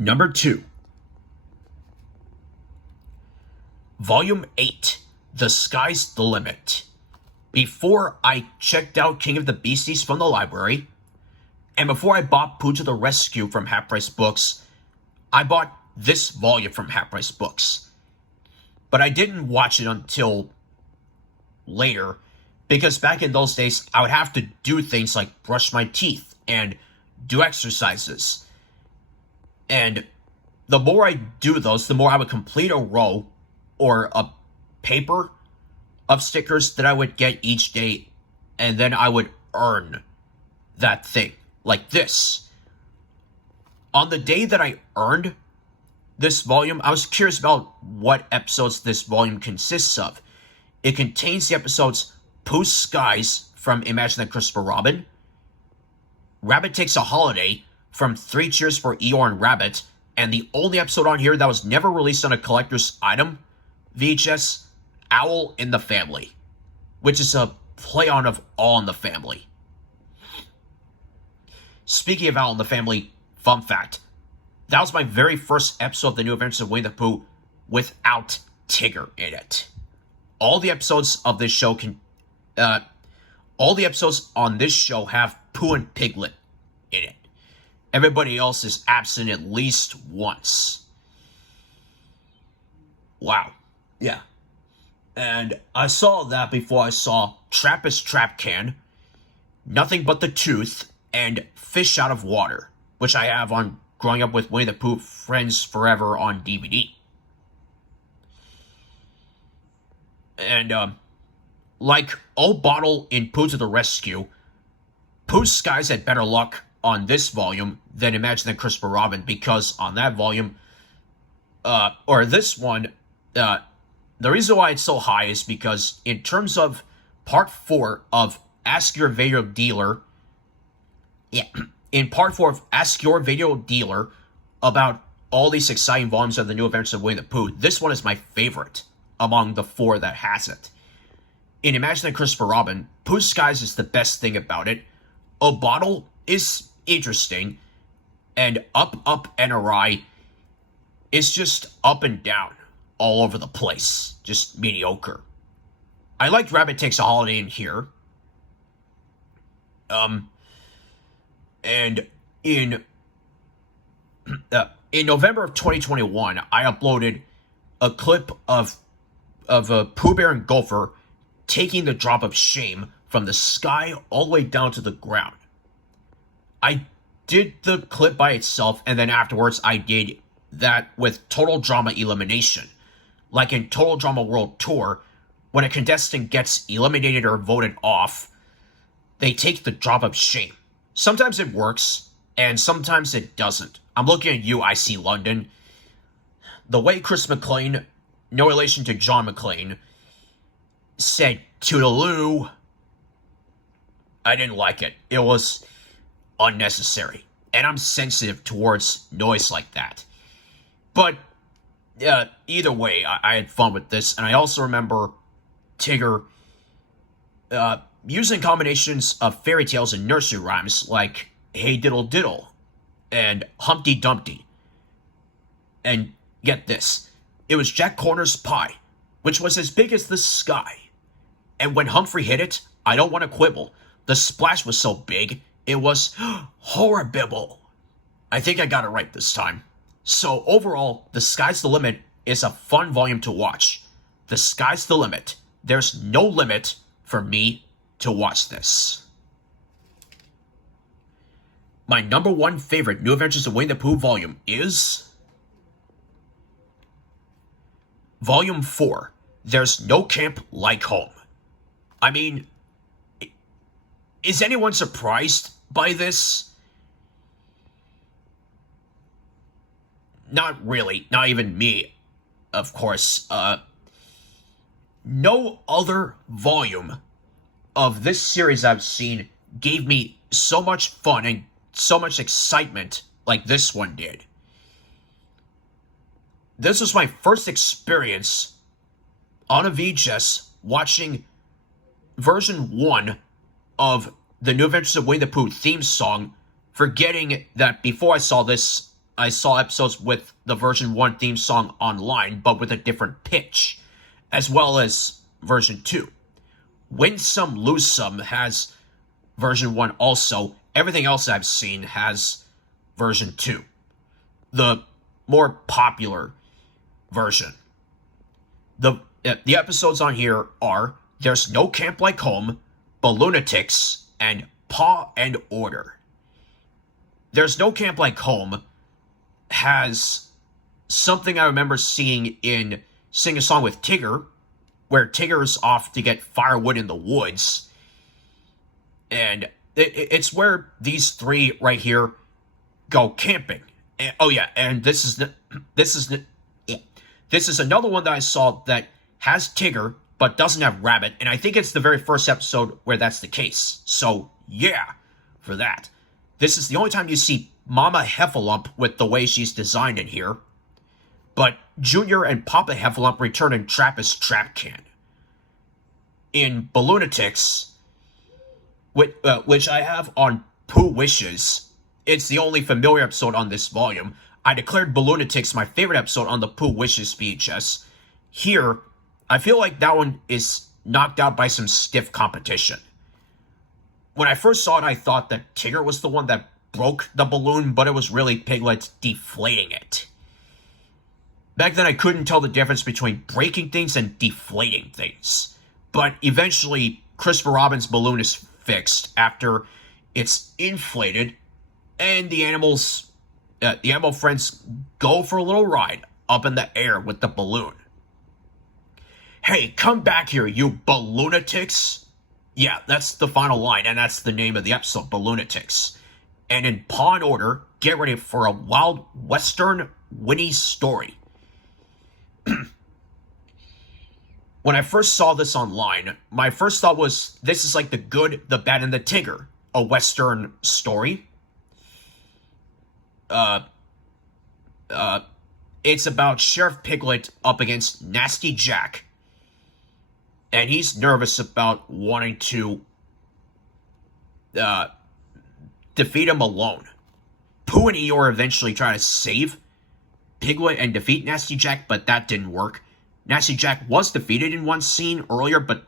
Number 2. Volume 8, The Sky's the Limit. Before I checked out King of the Beasties from the library, and before I bought Pooh to the Rescue from Half Price Books, I bought this volume from Half Price Books. But I didn't watch it until later, because back in those days, I would have to do things like brush my teeth and do exercises. And the more I do those, the more I would complete a row or a paper of stickers that I would get each day, and then I would earn that thing, like this. On the day that I earned this volume, I was curious about what episodes this volume consists of. It contains the episodes Pooh's Skies from Imagine That Christopher Robin, Rabbit Takes a Holiday from 3 Cheers for Eeyore and Rabbit, and the only episode on here that was never released on a collector's item VHS, Owl in the Family, which is a play on of All in the Family. Speaking of Owl in the Family, fun fact, that was my very first episode of the New Adventures of Winnie the Pooh without Tigger in it. All the episodes of this show all the episodes on this show have Pooh and Piglet in it. Everybody else is absent at least once. Wow. Yeah. And I saw that before I saw Trappist Trap Can, Nothing But the Tooth, and Fish Out of Water, which I have on Growing Up with Winnie the Pooh Friends Forever on DVD. And, like Old Bottle in Pooh to the Rescue, Pooh's Skies had better luck on this volume than Imagine That Christopher Robin, because on that volume, or this one, the reason why it's so high is because in terms of Part 4 of Ask Your Video Dealer, in Part 4 of Ask Your Video Dealer about all these exciting volumes of the New Adventures of Winnie the Pooh, this one is my favorite among the 4 that has it. In Imagine That Christopher Robin, Pooh's Skies is the best thing about it. A Bottle is interesting, and Up, and Awry is just up and down all over the place. Just mediocre. I liked Rabbit Takes a Holiday in here. And in November of 2021, I uploaded a clip of a Pooh Bear and Gopher taking the drop of shame from the sky all the way down to the ground. I did the clip by itself, and then afterwards I did that with Total Drama Elimination. Like in Total Drama World Tour, when a contestant gets eliminated or voted off, they take the drop of shame. Sometimes it works, and sometimes it doesn't. I'm looking at you, I.C. London. The way Chris McLean, no relation to John McClane, said toodaloo, I didn't like it. It was unnecessary. And I'm sensitive towards noise like that. But either way, I had fun with this. And I also remember Tigger using combinations of fairy tales and nursery rhymes like Hey Diddle Diddle and Humpty Dumpty. And get this, it was Jack Corner's pie, which was as big as the sky. And when Humphrey hit it, I don't want to quibble, the splash was so big, it was horrible. I think I got it right this time. So overall, The Sky's the Limit is a fun volume to watch. The Sky's the Limit. There's no limit for me to watch this. My number 1 favorite New Adventures of Winnie the Pooh volume is Volume 4, There's No Camp Like Home. I mean, is anyone surprised by this? Not really. Not even me, of course. No other volume of this series I've seen gave me so much fun and so much excitement like this one did. This was my first experience on a VHS watching version 1 of the New Adventures of Winnie the Pooh theme song, forgetting that before I saw this, I saw episodes with the version 1 theme song online, but with a different pitch, as well as version 2. Win Some, Lose Some has version 1 also. Everything else I've seen has version 2. The more popular version. The episodes on here are There's No Camp Like Home, Balloonatics, and Paw and Order. There's No Camp Like Home has something I remember seeing in Sing a Song with Tigger, where Tigger's off to get firewood in the woods. And it's where these three right here go camping. And, oh yeah, and this is another one that I saw that has Tigger but doesn't have Rabbit, and I think it's the very first episode where that's the case. So yeah, for that. This is the only time you see Mama Heffalump with the way she's designed in here. But Junior and Papa Heffalump return in Trappist Trap Can. In Balloonatics, which I have on Pooh Wishes, it's the only familiar episode on this volume. I declared Balloonatics my favorite episode on the Pooh Wishes VHS. Here, I feel like that one is knocked out by some stiff competition. When I first saw it, I thought that Tigger was the one that broke the balloon, but it was really Piglet deflating it. Back then, I couldn't tell the difference between breaking things and deflating things. But eventually, Christopher Robin's balloon is fixed after it's inflated, and the animal friends go for a little ride up in the air with the balloon. Hey, come back here, you balloonatics! Yeah, that's the final line, and that's the name of the episode, Balloonatics. And in Paw and Order, get ready for a wild western Winnie story. When I first saw this online, my first thought was, this is like The Good, the Bad, and the Tigger, a western story. It's about Sheriff Piglet up against Nasty Jack. And he's nervous about wanting to defeat him alone. Pooh and Eeyore eventually try to save Piglet and defeat Nasty Jack, but that didn't work. Nasty Jack was defeated in one scene earlier, but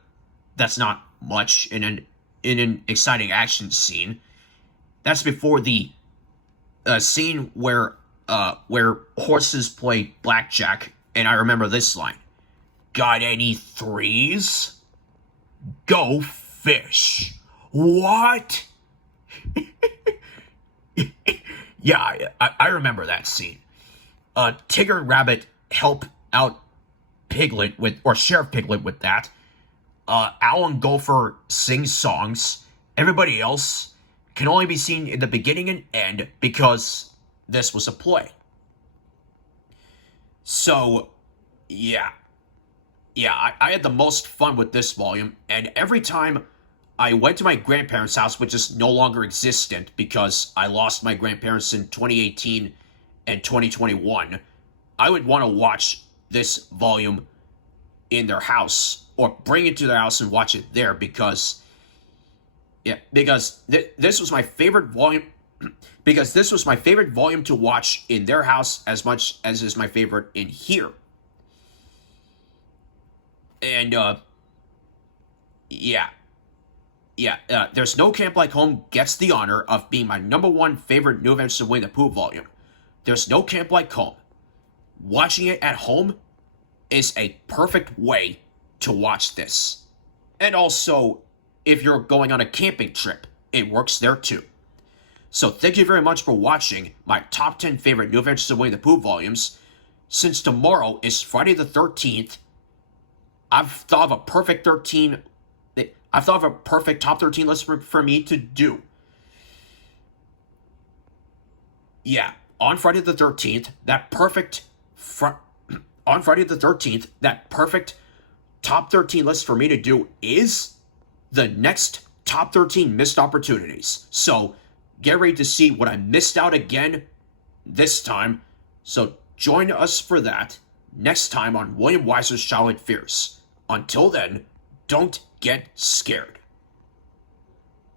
that's not much in an exciting action scene. That's before the scene where horses play blackjack, and I remember this line. Got any threes? Go fish. What? Yeah, I remember that scene. Tigger and Rabbit help out Piglet or Sheriff Piglet with that. Owl and Gopher sing songs. Everybody else can only be seen in the beginning and end because this was a play. So, yeah. Yeah, I had the most fun with this volume, and every time I went to my grandparents' house, which is no longer existent because I lost my grandparents in 2018 and 2021, I would want to watch this volume in their house, or bring it to their house and watch it there, because this was my favorite volume, because this was my favorite volume to watch in their house as much as is my favorite in here. And, There's No Camp Like Home gets the honor of being my number one favorite New Adventures of Winnie the Pooh volume. There's No Camp Like Home. Watching it at home is a perfect way to watch this. And also, if you're going on a camping trip, it works there too. So thank you very much for watching my top 10 favorite New Adventures of Winnie the Pooh volumes. Since tomorrow is Friday the 13th, I've thought of a perfect top 13 list for me to do. Yeah, on Friday the 13th, that perfect top 13 list for me to do is the next top 13 missed opportunities. So get ready to see what I missed out again this time. So join us for that next time on William Weyser's Childhood Fears. Until then, don't get scared.